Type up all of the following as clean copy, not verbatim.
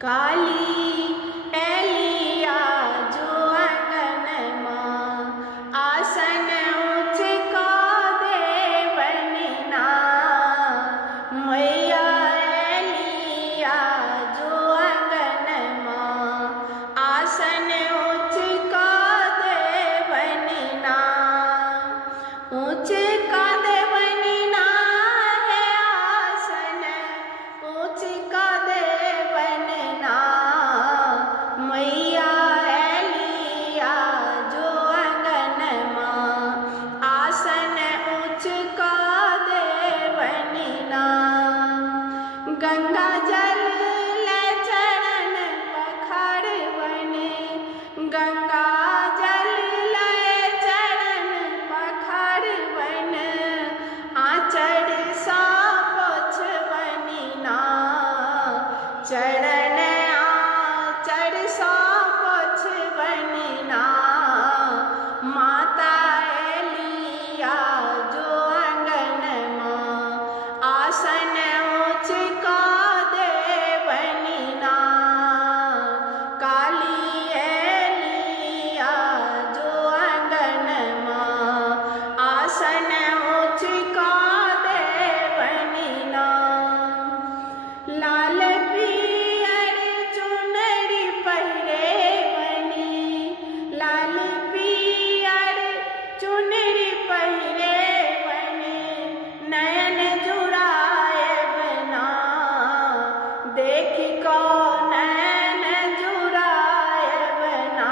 काली एलिया जो अंगन मां आसन उचका देवना मैया एलिया जो अंगन मां आसन उचका देवना उचका देवना है आसन उचका देवना मैया एलिया जो अंगन मां आसन उचका देवना गंगा जल ले चरण पखारवने गंगा जल ले चरण पखारवन आचर सा पोछवनिना चरण आचर सा पोछवनिना माता एलिया जो अंगन मां आसन उचका देवनिना काली एलिया जो अंगन मां आसन उचका देवनिना लाल पियर चुनरी पहिरे बनी लाल पियर चुनरी पहिरे बने नयन जुड़ाए बना देख को नयन जुड़ाए बना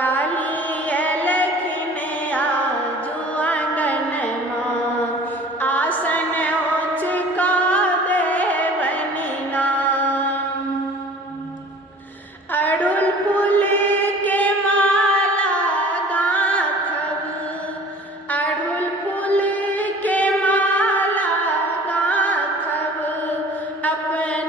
काली अलखिन जो अंगन मां आसन उचका देवनिना अड़ुल फूल के माला गाथब अड़ुल फूल के माला गाथब अपन